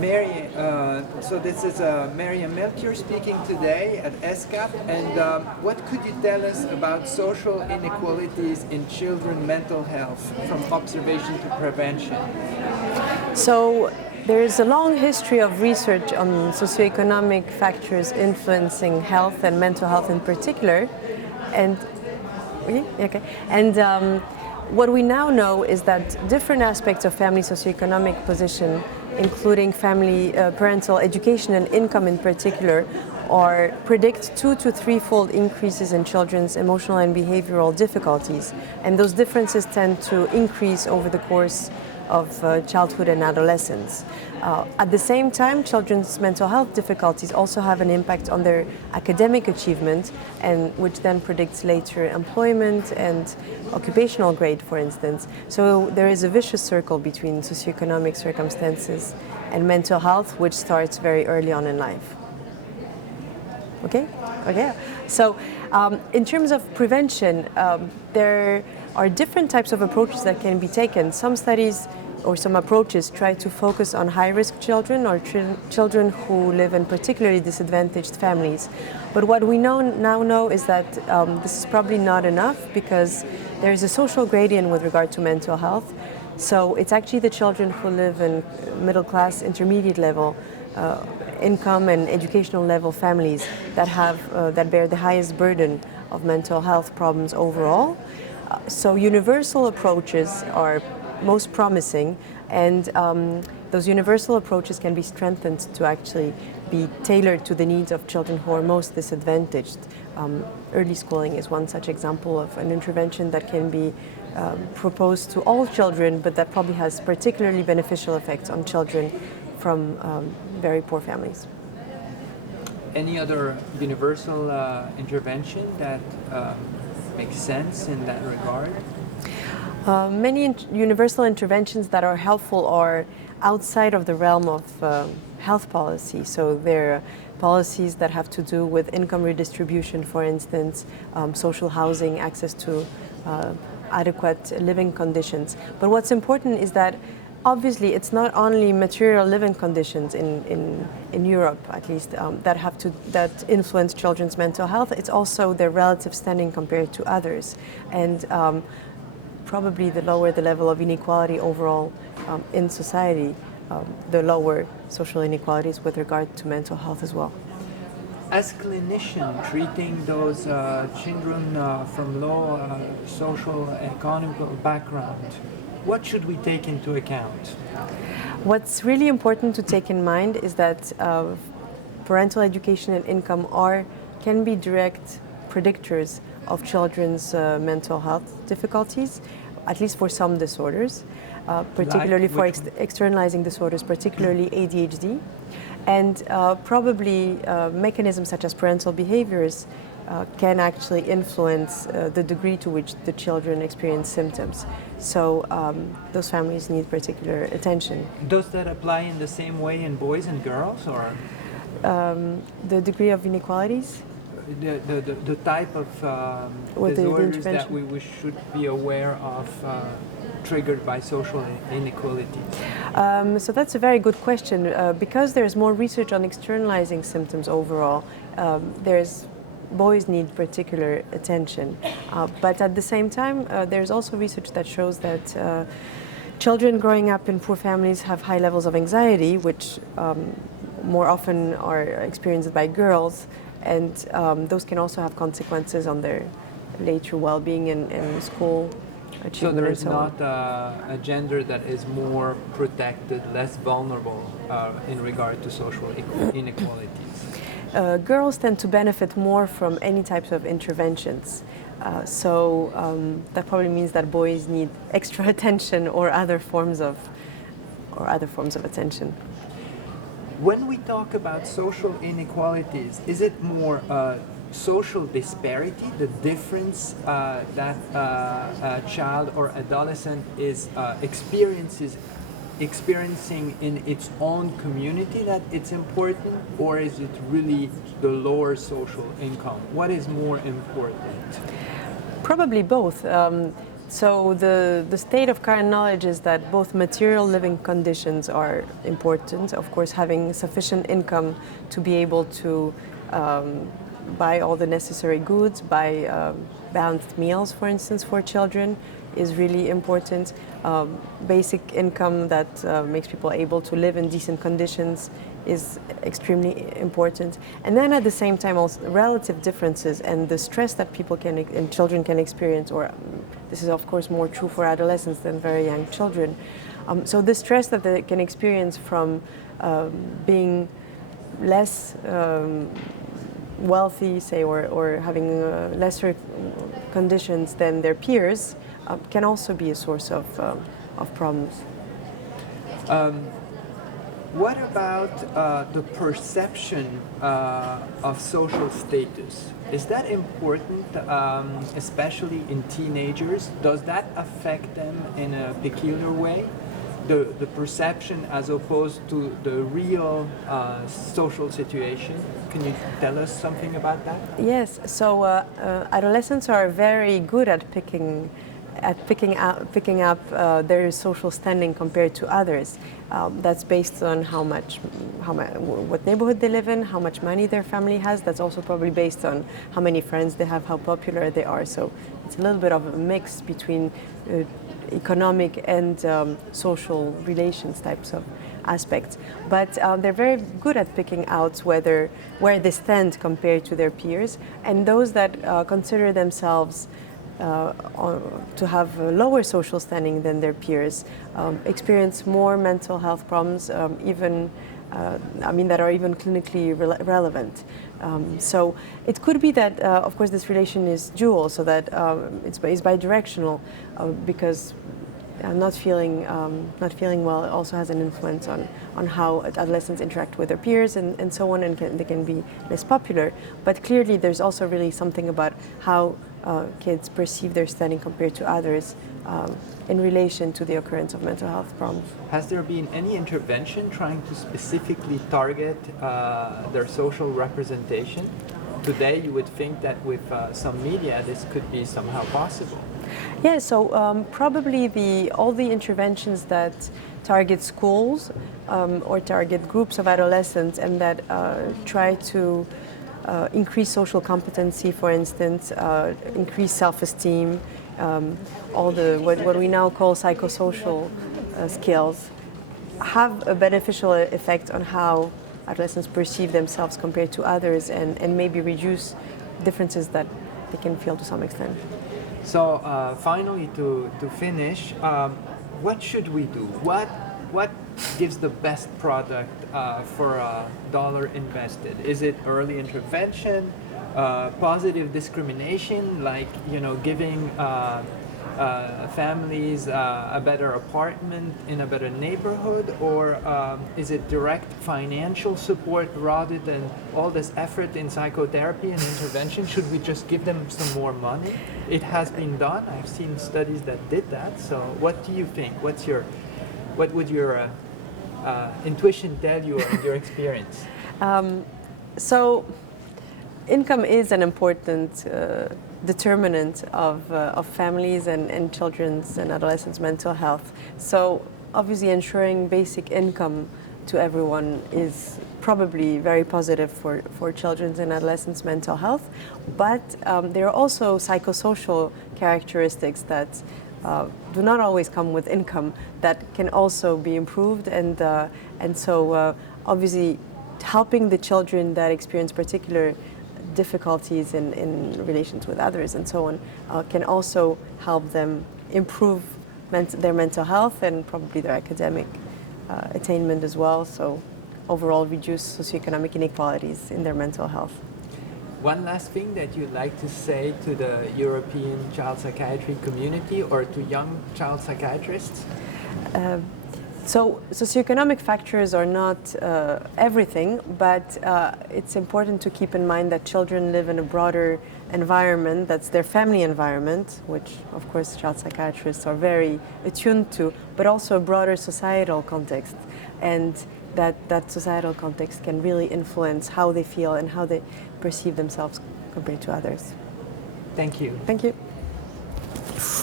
Mary, so this is Maria Melchior speaking today at ESCAP, and what could you tell us about social inequalities in children's mental health from observation to prevention? So there is a long history of research on socioeconomic factors influencing health and mental health in particular, and what we now know is that different aspects of family socioeconomic position, including family parental education and income in particular, predict 2 to 3-fold increases in children's emotional and behavioral difficulties. And those differences tend to increase over the course of childhood and adolescence. At the same time, children's mental health difficulties also have an impact on their academic achievement, and which then predicts later employment and occupational grade, for instance. So there is a vicious circle between socioeconomic circumstances and mental health, which starts very early on in life. Okay. So in terms of prevention, there are different types of approaches that can be taken. Some studies or some approaches try to focus on high-risk children or children who live in particularly disadvantaged families. But what we now know is that this is probably not enough, because there is a social gradient with regard to mental health. So it's actually the children who live in middle-class, intermediate level income and educational level families that bear the highest burden of mental health problems overall. So universal approaches are most promising, and those universal approaches can be strengthened to actually be tailored to the needs of children who are most disadvantaged. Early schooling is one such example of an intervention that can be proposed to all children, but that probably has particularly beneficial effects on children from very poor families. Any other universal intervention that makes sense in that regard? Many universal interventions that are helpful are outside of the realm of health policy. So they're policies that have to do with income redistribution, for instance, social housing, access to adequate living conditions. But what's important is that obviously it's not only material living conditions in Europe, at least, that influence children's mental health. It's also their relative standing compared to others. And probably the lower the level of inequality overall in society, the lower social inequalities with regard to mental health as well. As clinician treating those children from low social economical background, what should we take into account? What's really important to take in mind is that parental education and income can be direct predictors of children's mental health difficulties, at least for some disorders, particularly for externalizing disorders, particularly ADHD. And probably mechanisms such as parental behaviors can actually influence the degree to which the children experience symptoms. So those families need particular attention. Does that apply in the same way in boys and girls, or? The degree of inequalities? The type of disorders that we should be aware of triggered by social inequality? So that's a very good question. Because there's more research on externalizing symptoms overall, boys need particular attention. But at the same time, there's also research that shows that children growing up in poor families have high levels of anxiety, which more often are experienced by girls, and those can also have consequences on their later well-being in school achievement. So there is not a gender that is more protected, less vulnerable in regard to social inequalities? Girls tend to benefit more from any types of interventions. So that probably means that boys need extra attention or other forms of attention. When we talk about social inequalities, is it more social disparity, the difference that a child or adolescent is experiencing in its own community that it's important, or is it really the lower social income? What is more important? Probably both. So the state of current knowledge is that both material living conditions are important. Of course, having sufficient income to be able to buy all the necessary goods, buy balanced meals, for instance, for children, is really important. Basic income that makes people able to live in decent conditions is extremely important. And then at the same time, also relative differences and the stress that people and children can experience, or this is of course more true for adolescents than very young children. So the stress that they can experience from being less wealthy, say, or having lesser conditions than their peers can also be a source of problems. What about the perception of social status? Is that important, especially in teenagers? Does that affect them in a peculiar way? The perception as opposed to the real social situation? Can you tell us something about that? Yes, so adolescents are very good at picking up their social standing compared to others. That's based on what neighborhood they live in, how much money their family has. That's also probably based on how many friends they have, how popular they are. So it's a little bit of a mix between economic and social relations types of aspects. But they're very good at picking out where they stand compared to their peers, and those that consider themselves to have a lower social standing than their peers experience more mental health problems, that are even clinically relevant. So it could be that, of course, this relation is dual, so that it's bidirectional, because not feeling well also has an influence on how adolescents interact with their peers and so on, and they can be less popular. But clearly, there's also really something about how kids perceive their standing compared to others in relation to the occurrence of mental health problems. Has there been any intervention trying to specifically target their social representation? Today, you would think that with some media, this could be somehow possible. Yeah, so probably all the interventions that target schools or target groups of adolescents and that try to increase social competency, for instance, increase self-esteem, all the what we now call psychosocial skills, have a beneficial effect on how adolescents perceive themselves compared to others, and maybe reduce differences that they can feel to some extent. So finally, to finish, what should we do? What gives the best product for a dollar invested? Is it early intervention, positive discrimination, like giving families a better apartment in a better neighborhood, or is it direct financial support rather than all this effort in psychotherapy and intervention? Should we just give them some more money? It has been done. I've seen studies that did that. So what do you think? What would your intuition tell you in your experience? So income is an important determinant of families and children's and adolescents' mental health. So obviously ensuring basic income to everyone is probably very positive for children's and adolescents' mental health. But there are also psychosocial characteristics that do not always come with income that can also be improved, and so obviously helping the children that experience particular difficulties in relations with others and so on can also help them improve their mental health and probably their academic attainment as well, so overall reduce socioeconomic inequalities in their mental health. One last thing that you'd like to say to the European child psychiatry community or to young child psychiatrists? So socioeconomic factors are not everything, but it's important to keep in mind that children live in a broader environment, that's their family environment, which of course child psychiatrists are very attuned to, but also a broader societal context. And that societal context can really influence how they feel and how they perceive themselves compared to others. Thank you. Thank you.